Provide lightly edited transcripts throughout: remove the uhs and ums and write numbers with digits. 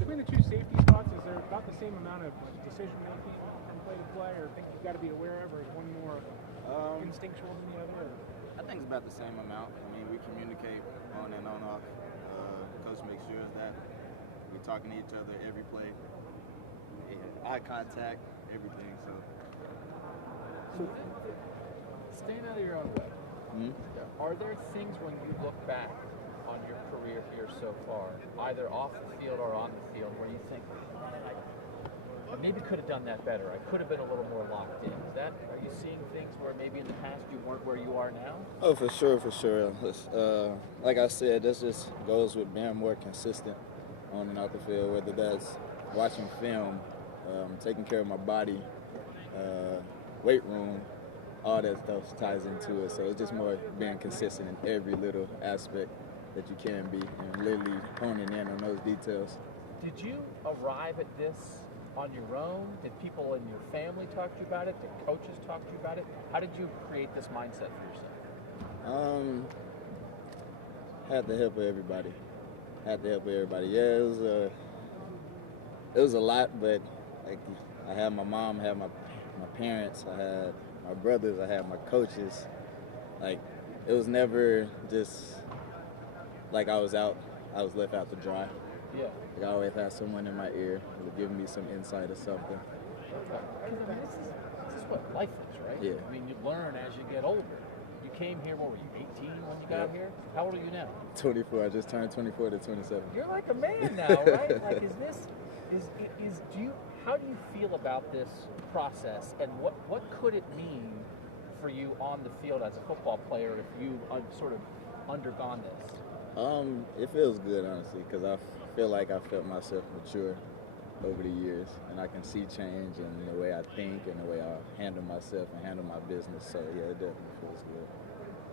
Between the two safety spots, is there about the same amount of decision making from play to play, or think you've got to be aware of, or is one more instinctual than the other? Or? I think it's about the same amount. I mean, we communicate on and on off. Coach makes sure that we're talking to each other every play, eye contact, everything. So staying out of your own way, are there things when you look back on your career here so far, either off the field or on the field, where you think, man, I maybe could have done that better. I could have been a little more locked in. Are you seeing things where maybe in the past you weren't where you are now? Oh, for sure, for sure. Like I said, this just goes with being more consistent on and off the field, whether that's watching film, taking care of my body, weight room, all that stuff ties into it. So it's just more being consistent in every little aspect that you can be and literally honing in on those details. Did you arrive at this on your own? Did people in your family talk to you about it? Did coaches talk to you about it? How did you create this mindset for yourself? Had the help of everybody. Yeah, it was a lot, but like I had my mom, I had my parents, I had my brothers, I had my coaches. Like it was never just like I was left out to dry. Yeah. Like I always had someone in my ear who would give me some insight or something. This is what life is, right? Yeah. I mean, you learn as you get older. You came here, what were you, 18 when you got here? How old are you now? 24. I just turned 24 to 27. You're like a man now, right? Like, how do you feel about this process, and what could it mean for you on the field as a football player if you sort of undergone this? It feels good, honestly, because I feel like I felt myself mature over the years, and I can see change in the way I think and the way I handle myself and handle my business. So yeah, it definitely feels good.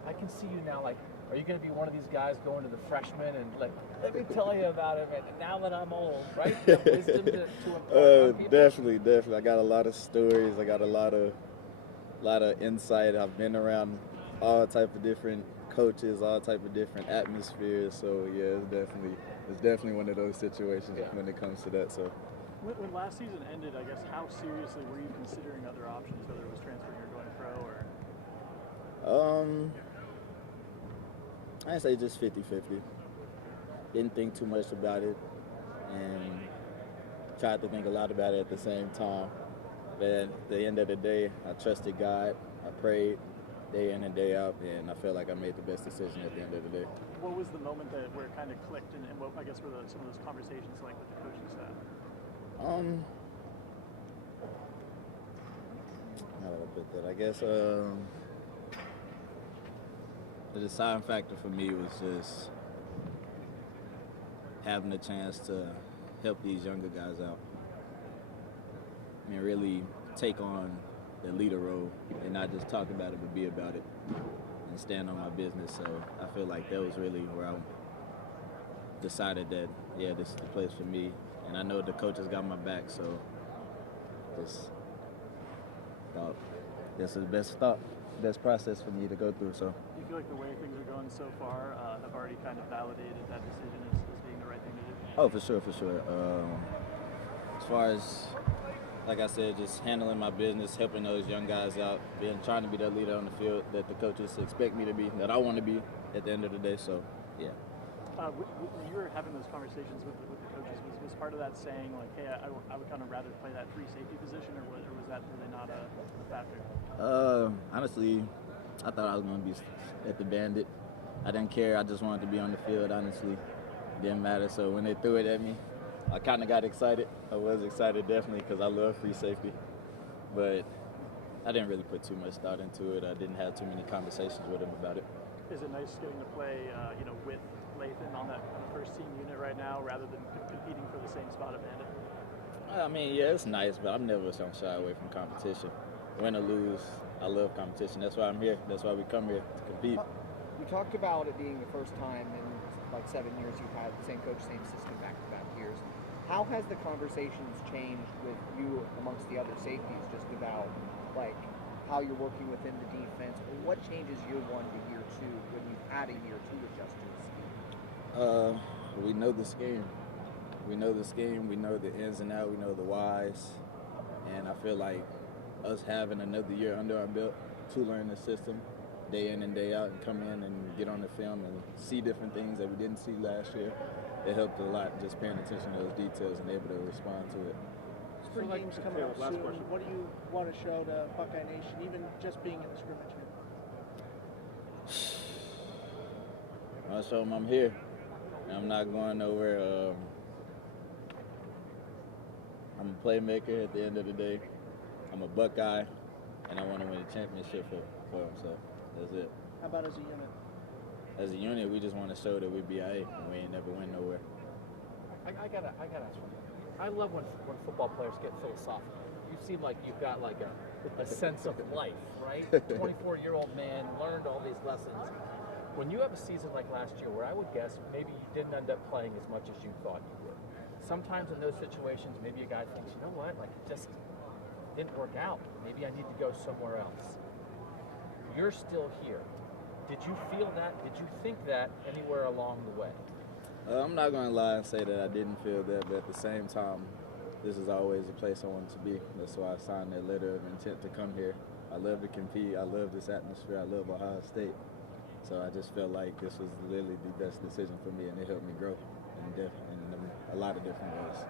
I can see you now. Like, are you going to be one of these guys going to the freshmen and like, let me tell you about it, man, now that I'm old, right? You have wisdom to impart on people? Definitely. I got a lot of stories. I got a lot of insight. I've been around all type of different coaches, all type of different atmospheres. So yeah, it's definitely one of those situations when it comes to that. So when last season ended, I guess how seriously were you considering other options, whether it was transferring or going pro, or? I'd say just 50-50. Didn't think too much about it and tried to think a lot about it at the same time. But at the end of the day, I trusted God. I prayed day in and day out, and I felt like I made the best decision at the end of the day. What was the moment where it kind of clicked, and what, I guess, were some of those conversations like with the coaching staff? How do I put that? I guess the deciding factor for me was just having the chance to help these younger guys out. I mean, really take on the leader role and not just talk about it, but be about it and stand on my business. So I feel like that was really where I decided that, yeah, this is the place for me. And I know the coaches got my back, so just thought this is the best process for me to go through. So. Do you feel like the way things are going so far have already kind of validated that decision as being the right thing to do? Oh, for sure. As far as, like I said, just handling my business, helping those young guys out, trying to be that leader on the field that the coaches expect me to be, that I want to be at the end of the day. So, yeah. When you were having those conversations with the coaches, was part of that saying, like, hey, I would kind of rather play that free safety position, or was that really not a factor? Honestly, I thought I was going to be at the Bandit. I didn't care. I just wanted to be on the field, honestly. It didn't matter. So when they threw it at me, I kind of got excited. I was excited, definitely, because I love free safety. But I didn't really put too much thought into it. I didn't have too many conversations with him about it. Is it nice getting to play, with Lathan on that kind of first team unit right now, rather than competing for the same spot at Bandit? I mean, yeah, it's nice, but I'm never going to shy away from competition. Win or lose, I love competition. That's why I'm here. That's why we come here, to compete. We talked about it being the first time in like 7 years you've had the same coach, same system back-to-back years. How has the conversations changed with you amongst the other safeties just about like how you're working within the defense? Or what changes year one to year two when you've had a year to adjust to the scheme? We know the scheme. We know the scheme, we know the ins and outs, we know the whys, and I feel like us having another year under our belt to learn the system day in and day out and come in and get on the film and see different things that we didn't see last year, it helped a lot just paying attention to those details and able to respond to it. Spring game's coming up soon. What do you want to show to Buckeye Nation, even just being in the scrimmage here? I'll show them I'm here. I'm not going nowhere. I'm a playmaker at the end of the day. I'm a Buckeye, and I want to win a championship for them, so that's it. How about as a unit? As a unit, we just want to show that we be A, and we ain't never win nowhere. I gotta ask one. I love when football players get philosophical. You seem like you've got like a sense of life, right? 24-year-old man, learned all these lessons. When you have a season like last year, where I would guess maybe you didn't end up playing as much as you thought you would. Sometimes in those situations, maybe a guy thinks, you know what, like it just didn't work out. Maybe I need to go somewhere else. You're still here. Did you feel that? Did you think that anywhere along the way? I'm not going to lie and say that I didn't feel that, but at the same time, this is always a place I wanted to be. That's why I signed that letter of intent to come here. I love to compete. I love this atmosphere. I love Ohio State. So I just felt like this was literally the best decision for me, and it helped me grow in a lot of different ways.